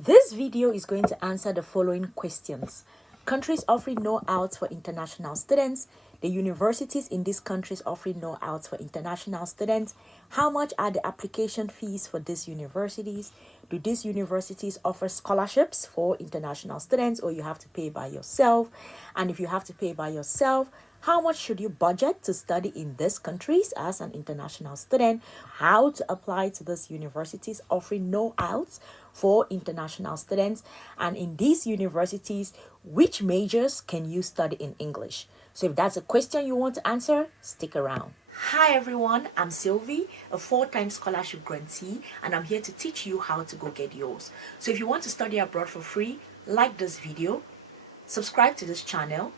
This video is going to answer the following questions. Countries offering no IELTS for international students. The universities in these countries offering no IELTS for international students. How much are the application fees for these universities? Do these universities offer scholarships for international students, or you have to pay by yourself? And if you have to pay by yourself, how much should you budget to study in these countries as an international student? How to apply to these universities offering no IELTS for international students? And in these universities, which majors can you study in English? So if that's a question you want to answer, stick around. Hi everyone, I'm Sylvie, a 4-time scholarship grantee, and I'm here to teach you how to go get yours. So if you want to study abroad for free, like this video, subscribe to this channel,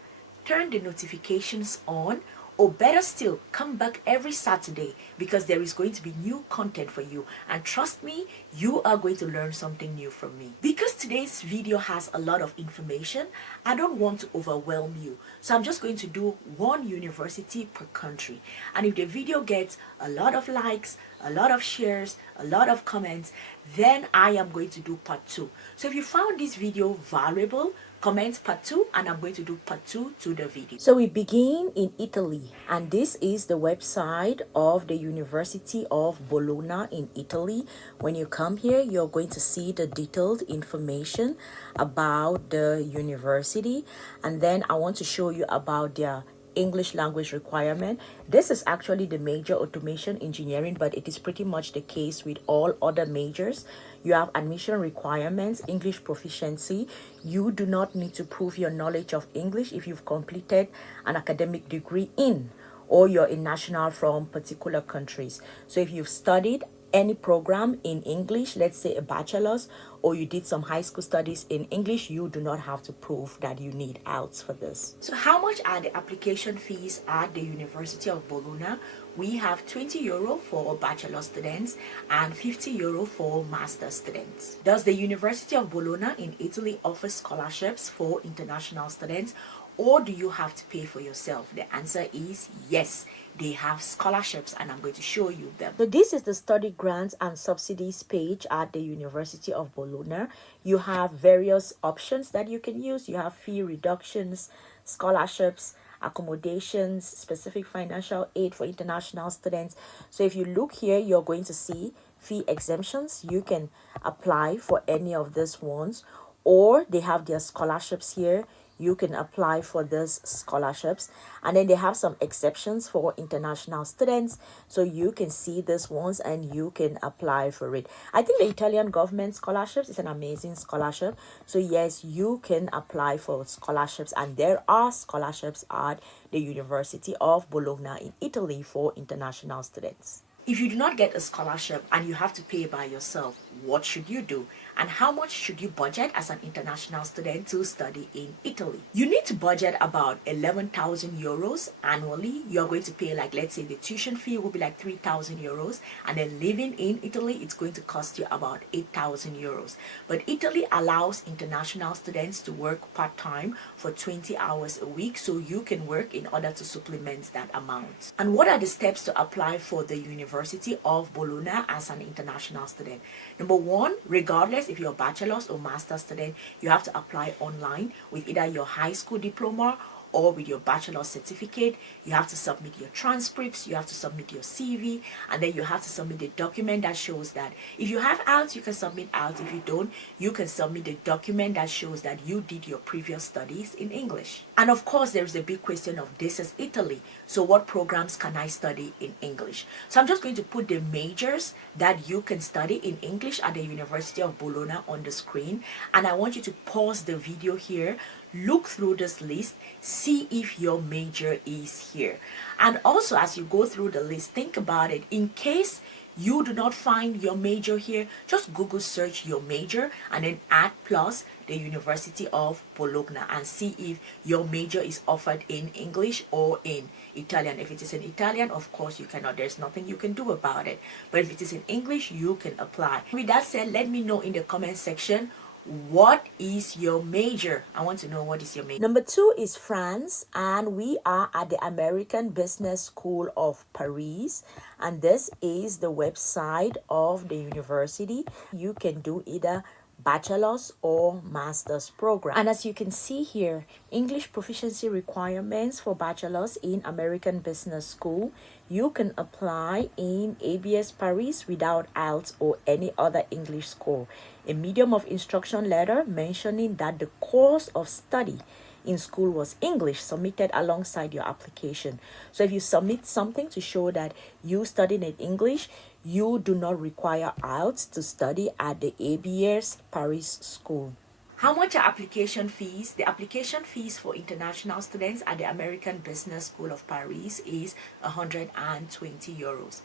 turn the notifications on, or better still, come back every Saturday because there is going to be new content for you. And trust me, you are going to learn something new from me. Because today's video has a lot of information, I don't want to overwhelm you. So I'm just going to do one university per country. And if the video gets a lot of likes, a lot of shares, a lot of comments, then I am going to do part 2. So if you found this video valuable, comment part 2 and I'm going to do part 2 to the video. So we begin in Italy, and this is the website of the University of Bologna in Italy. When you come here, you're going to see the detailed information about the university, and then I want to show you about their English language requirement. This is actually the major, automation engineering, but it is pretty much the case with all other majors. You have admission requirements, English proficiency. You do not need to prove your knowledge of English if you've completed an academic degree in, or you're a national from particular countries. So if you've studied any program in English, let's say a bachelor's, or you did some high school studies in English, you do not have to prove that you need IELTS for this. So how much are the application fees at the University of Bologna? We have 20 euro for bachelor students and 50 euro for master students. Does the University of Bologna in Italy offer scholarships for international students, or do you have to pay for yourself? The answer is yes. They have scholarships, and I'm going to show you them. So this is the study grants and subsidies page at the University of Bologna. You have various options that you can use. You have fee reductions, scholarships, accommodations, specific financial aid for international students. So if you look here, you're going to see fee exemptions. You can apply for any of these ones, or they have their scholarships here. You can apply for these scholarships, and then they have some exceptions for international students, so you can see these ones and you can apply for it. I think the Italian government scholarships is an amazing scholarship, so yes, you can apply for scholarships, and there are scholarships at the University of Bologna in Italy for international students. If you do not get a scholarship and you have to pay by yourself, what should you do? And how much should you budget as an international student to study in Italy? You need to budget about 11,000 euros annually. You're going to pay, like, let's say the tuition fee will be like 3,000 euros. And then living in Italy, it's going to cost you about 8,000 euros. But Italy allows international students to work part-time for 20 hours a week. So you can work in order to supplement that amount. And what are the steps to apply for the University of Bologna as an international student? Number one, regardless if you're a bachelor's or master's student, you have to apply online with either your high school diploma or with your bachelor's certificate. You have to submit your transcripts, you have to submit your CV, and then you have to submit the document that shows that if you have IELTS, you can submit IELTS. If you don't, you can submit the document that shows that you did your previous studies in English. And of course, there's the big question of, this is Italy, so what programs can I study in English? So I'm just going to put the majors that you can study in English at the University of Bologna on the screen, and I want you to pause the video here, look through this list, see if your major is here. And also, as you go through the list, think about it. In case you do not find your major here, just Google search your major and then add plus the University of Bologna and see if your major is offered in English or in Italian. If it is in Italian, of course you cannot, there's nothing you can do about it. But if it is in English, you can apply. With that said, let me know in the comment section, what is your major? I want to know, what is your major? Number 2 is France, and we are at the American Business School of Paris, and this is the website of the university. You can do either bachelor's or master's program. And as you can see here, English proficiency requirements for bachelor's in American Business School, you can apply in ABS Paris without IELTS or any other English score. A medium of instruction letter mentioning that the course of study in school was English submitted alongside your application. So if you submit something to show that you studied in English, you do not require IELTS to study at the ABS Paris school. How much are application fees? The application fees for international students at the American Business School of Paris is 120 euros.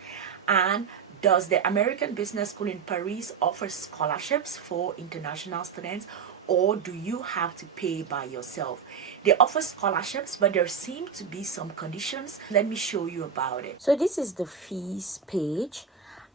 And does the American Business School in Paris offer scholarships for international students, or do you have to pay by yourself? They offer scholarships, but there seem to be some conditions. Let me show you about it. So this is the fees page,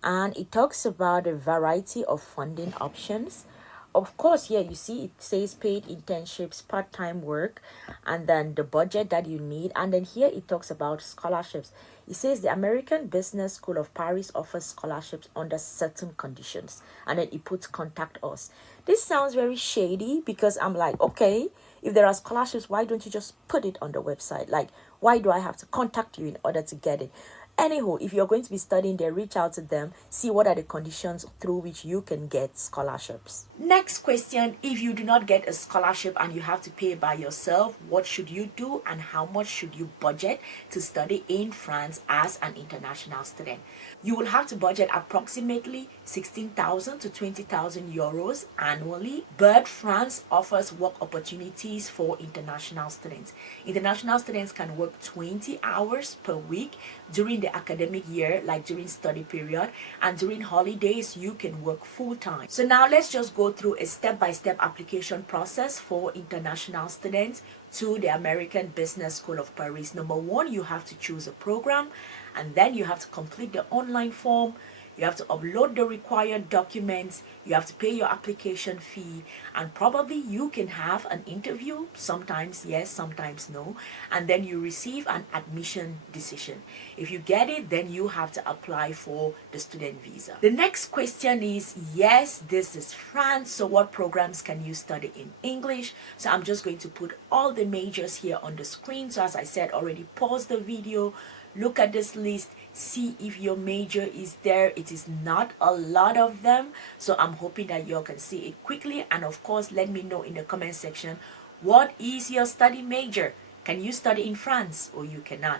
and it talks about a variety of funding options. Of course, here you see it says paid internships, part-time work, and then the budget that you need. And then here it talks about scholarships. It says the American Business School of Paris offers scholarships under certain conditions. And then it puts contact us. This sounds very shady because I'm like, okay, if there are scholarships, why don't you just put it on the website? Like, why do I have to contact you in order to get it? Anyhow, if you're going to be studying there, reach out to them, see what are the conditions through which you can get scholarships. Next question, if you do not get a scholarship and you have to pay by yourself, what should you do and how much should you budget to study in France as an international student? You will have to budget approximately 16,000 to 20,000 euros annually, but France offers work opportunities for international students. International students can work 20 hours per week during the academic year, like during study period, and during holidays you can work full-time. So now let's just go through a step-by-step application process for international students to the American Business School of Paris. Number one, you have to choose a program, and then you have to complete the online form. You have to upload the required documents, you have to pay your application fee, and probably you can have an interview, sometimes yes, sometimes no, and then you receive an admission decision. If you get it, then you have to apply for the student visa. The next question is, yes, this is France, so what programs can you study in English? So I'm just going to put all the majors here on the screen. So as I said already, pause the video, look at this list, see if your major is there. It is not a lot of them, so I'm hoping that you all can see it quickly. And of course, let me know in the comment section, what is your study major? Can you study in France or you cannot?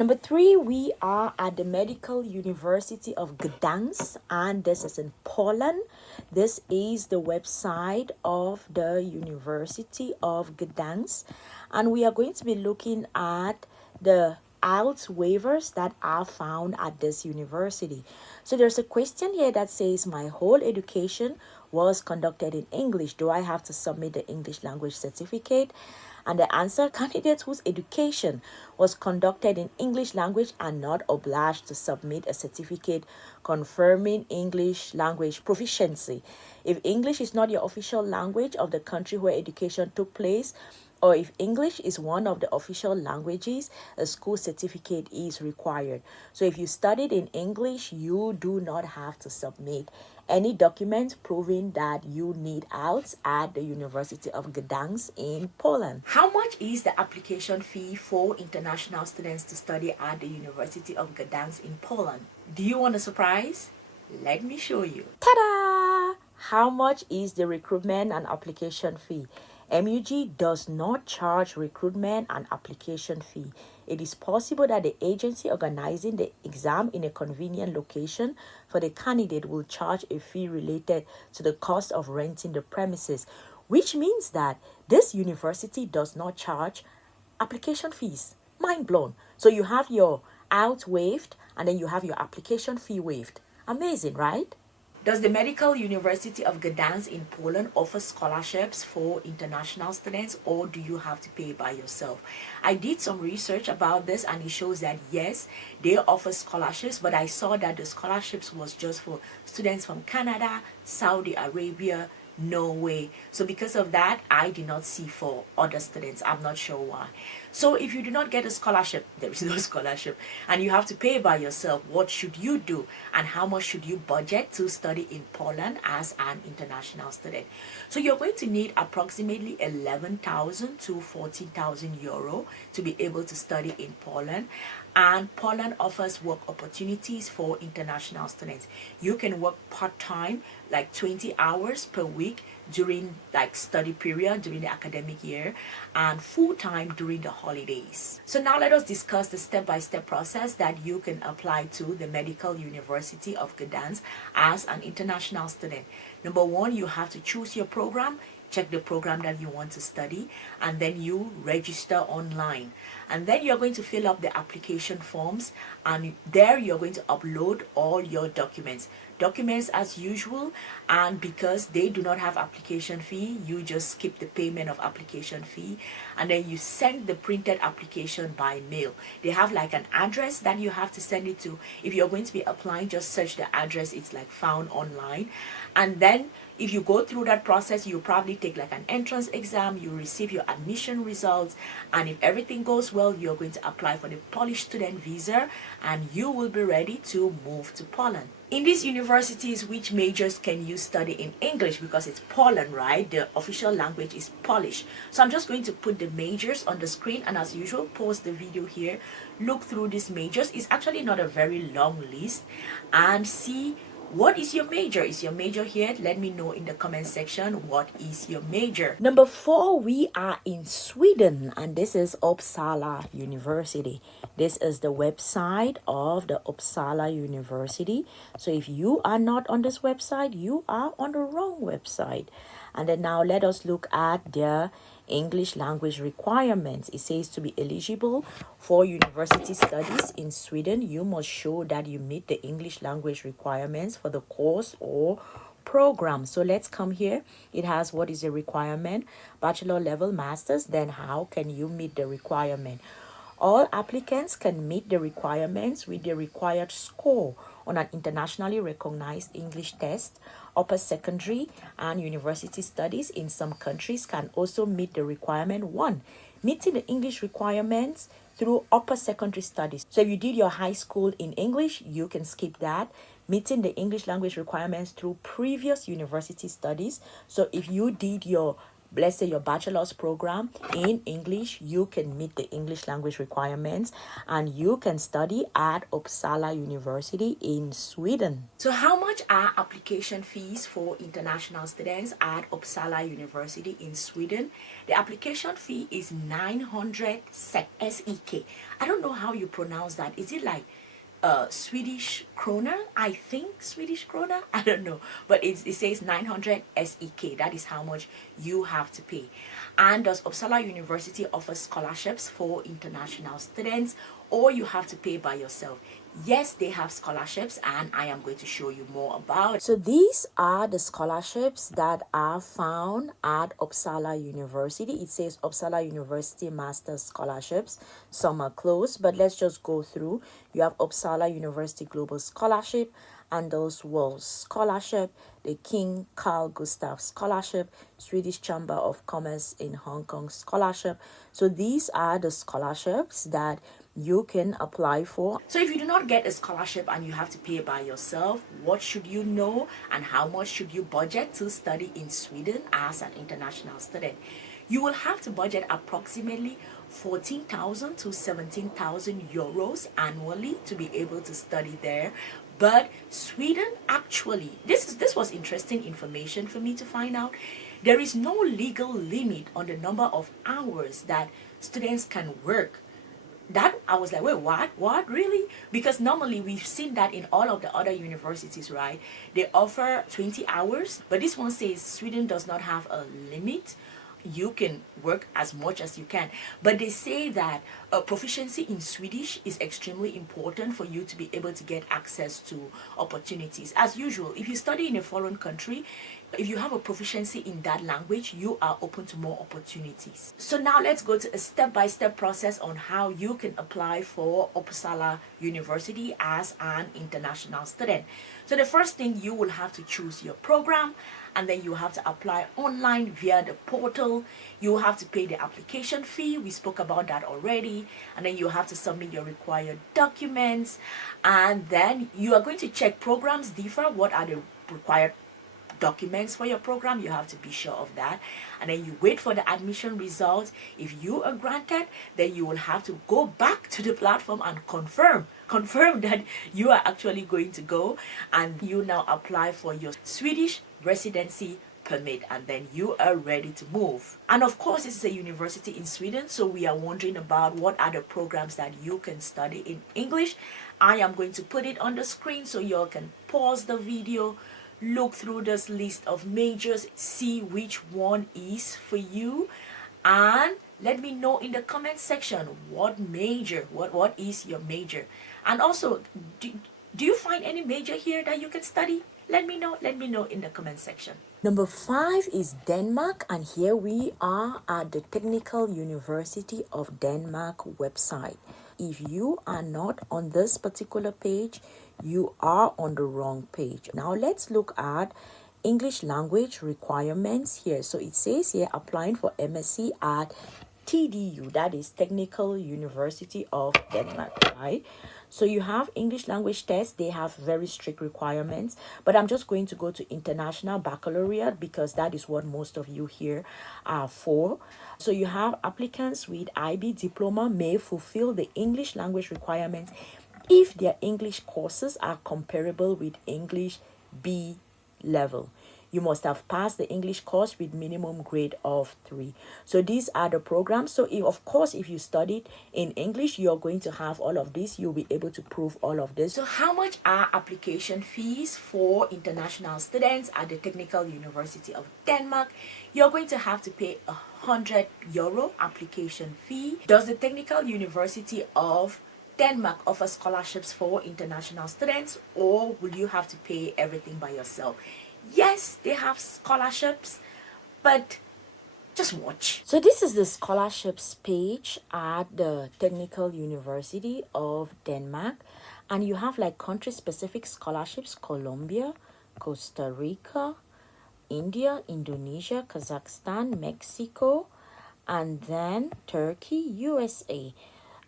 Number 3, we are at the Medical University of Gdańsk, and this is in Poland. This is the website of the University of Gdańsk, and we are going to be looking at the IELTS waivers that are found at this university. So there's a question here that says, my whole education was conducted in English. Do I have to submit the English language certificate? And the answer, candidates whose education was conducted in English language are not obliged to submit a certificate confirming English language proficiency. If English is not your official language of the country where education took place, or if English is one of the official languages, a school certificate is required. So if you studied in English, you do not have to submit any document proving that you need IELTS at the University of Gdańsk in Poland. How much is the application fee for international students to study at the University of Gdańsk in Poland? Do you want a surprise? Let me show you. Ta-da! How much is the recruitment and application fee? MUG does not charge recruitment and application fee. It is possible that the agency organizing the exam in a convenient location for the candidate will charge a fee related to the cost of renting the premises, which means that this university does not charge application fees. Mind blown. So you have your IELTS waived, and then you have your application fee waived. Amazing, right? Does the Medical University of Gdańsk in Poland offer scholarships for international students, or do you have to pay by yourself? I did some research about this, and it shows that yes, they offer scholarships, but I saw that the scholarships was just for students from Canada, Saudi Arabia, No way. So because of that, I did not see for other students. I'm not sure why. So if you do not get a scholarship, there is no scholarship, and you have to pay by yourself, what should you do, and how much should you budget to study in Poland as an international student? So you're going to need approximately 11,000 to 14,000 euro to be able to study in Poland. And Poland offers work opportunities for international students. You can work part-time, like 20 hours per week during like study period during the academic year, and full-time during the holidays. So now let us discuss the step-by-step process that you can apply to the Medical University of Gdańsk as an international student. Number one, you have to choose your program. Check the program that you want to study, and then you register online, and then you're going to fill up the application forms, and there you're going to upload all your documents as usual. And because they do not have application fee, you just skip the payment of application fee, and then you send the printed application by mail. They have like an address that you have to send it to. If you're going to be applying, just search the address. It's like found online. And then if you go through that process, you probably take like an entrance exam, you receive your admission results, and if everything goes well, you're going to apply for the Polish student visa, and you will be ready to move to Poland. In these universities, which majors can you study in English? Because it's Poland, right? The official language is Polish. So I'm just going to put the majors on the screen, and as usual, pause the video here, look through these majors. It's actually not a very long list, and see what is your major. Is your major here? Let me know in the comment section what is your major. Number 4, we are in Sweden, and this is Uppsala University. This is the website of the Uppsala University. So if you are not on this website, you are on the wrong website. And then now let us look at their English language requirements. It says to be eligible for university studies in Sweden, you must show that you meet the English language requirements for the course or program. So let's come here. It has what is the requirement, bachelor level, masters. Then how can you meet the requirement? All applicants can meet the requirements with the required score on an internationally recognized English test. Upper secondary and university studies in some countries can also meet the requirement 1, meeting the English requirements through upper secondary studies. So if you did your high school in English, you can skip that. Meeting the English language requirements through previous university studies. So if you did your, let's say, your bachelor's program in English, you can meet the English language requirements, and you can study at Uppsala University in Sweden. So how much are application fees for international students at Uppsala University in Sweden? The application fee is 900 SEK, S-E-K. I don't know how you pronounce that. Is it like Swedish kroner? I think Swedish kroner, I don't know, but it says 900 SEK. That is how much you have to pay. And does Uppsala University offer scholarships for international students, or you have to pay by yourself? Yes, they have scholarships, and I am going to show you more about it. So these are the scholarships that are found at Uppsala University. It says Uppsala University Master's Scholarships. Some are closed, but let's just go through. You have Uppsala University Global Scholarship, Anders World Scholarship, the King Carl Gustaf Scholarship, Swedish Chamber of Commerce in Hong Kong Scholarship. So these are the scholarships that you can apply for. So if you do not get a scholarship and you have to pay by yourself, what should you know and how much should you budget to study in Sweden as an international student? You will have to budget approximately 14,000 to 17,000 euros annually to be able to study there. But Sweden, actually, this was interesting information for me to find out. There is no legal limit on the number of hours that students can work. That I was like, wait, what really? Because normally we've seen that in all of the other universities, right? They offer 20 hours, but this one says Sweden does not have a limit. You can work as much as you can, but they say that proficiency in Swedish is extremely important for you to be able to get access to opportunities. As usual, if you study in a foreign country, If you have a proficiency in that language, you are open to more opportunities. So now let's go to a step-by-step process on how you can apply for Uppsala University as an international student. So the first thing, you will have to choose your program, and then you have to apply online via the portal. You have to pay the application fee. We spoke about that already. And then you have to submit your required documents. And then you are going to check, programs differ. What are the required documents for your program? You have to be sure of that. And then you wait for the admission results. If you are granted, then you will have to go back to the platform and confirm that you are actually going to go, and you now apply for your Swedish residency permit, and then you are ready to move. And of course, this is a university in Sweden, so we are wondering about what are the programs that you can study in English. I am going to put it on the screen so you all can pause the video, look through this list of majors, see which one is for you, and let me know in the comment section what is your major. And also, do you find any major here that you can study? Let me know in the comment section. Number 5 is Denmark, and here we are at the Technical University of Denmark website. If you are not on this particular page, you are on the wrong page. Now let's look at English language requirements here. So it says here, applying for MSc at TDU, that is Technical University of Denmark, right? So you have English language tests. They have very strict requirements, but I'm just going to go to International Baccalaureate because that is what most of you here are for. So you have applicants with IB diploma may fulfill the English language requirements if their English courses are comparable with English B level. You must have passed the English course with minimum grade of 3. So these are the programs. So of course, if you studied in English, you're going to have all of this. You'll be able to prove all of this. So how much are application fees for international students at the Technical University of Denmark? You're going to have to pay €100 application fee. Does the Technical University of Denmark offer scholarships for international students, or will you have to pay everything by yourself? Yes, they have scholarships, but just watch. So this is the scholarships page at the Technical University of Denmark, and you have like country-specific scholarships: Colombia, Costa Rica, India, Indonesia, Kazakhstan, Mexico, and then Turkey, USA.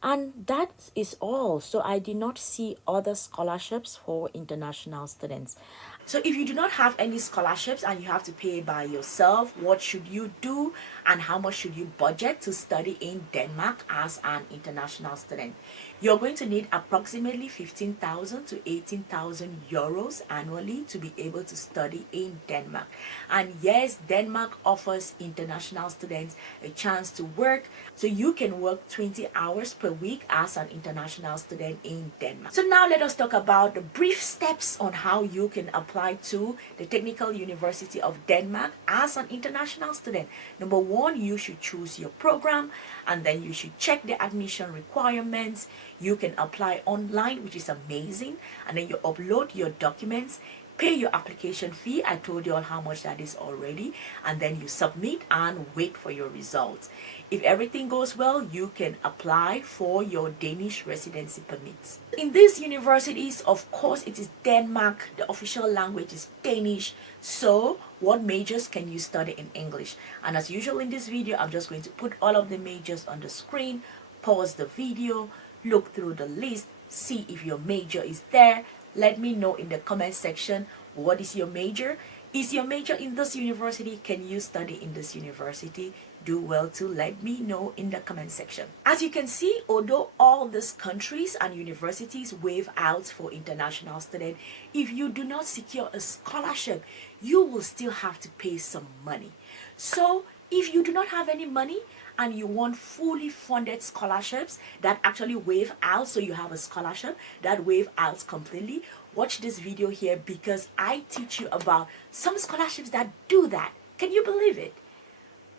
And that is all. So I did not see other scholarships for international students. So if you do not have any scholarships and you have to pay by yourself, what should you do and how much should you budget to study in Denmark as an international student? You're going to need approximately 15,000 to 18,000 euros annually to be able to study in Denmark. And yes, Denmark offers international students a chance to work. So you can work 20 hours per week as an international student in Denmark. So now let us talk about the brief steps on how you can apply to the Technical University of Denmark as an international student. Number 1, you should choose your program, and then you should check the admission requirements. You can apply online, which is amazing, and then you upload your documents, pay your application fee. I told you all how much that is already, and then you submit and wait for your results. If everything goes well, you can apply for your Danish residency permits. In these universities, of course, it is Denmark. The official language is Danish. So what majors can you study in English? And as usual in this video, I'm just going to put all of the majors on the screen, pause the video, look through the list, see if your major is there. Let me know in the comment section, what is your major? Is your major in this university? Can you study in this university? Do well to let me know in the comment section. As you can see, although all these countries and universities waive out for international students, if you do not secure a scholarship, you will still have to pay some money. So if you do not have any money and you want fully funded scholarships that actually waive out, so you have a scholarship that waive out completely, watch this video here because I teach you about some scholarships that do that. Can you believe it?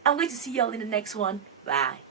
I'm going to see y'all in the next one. Bye.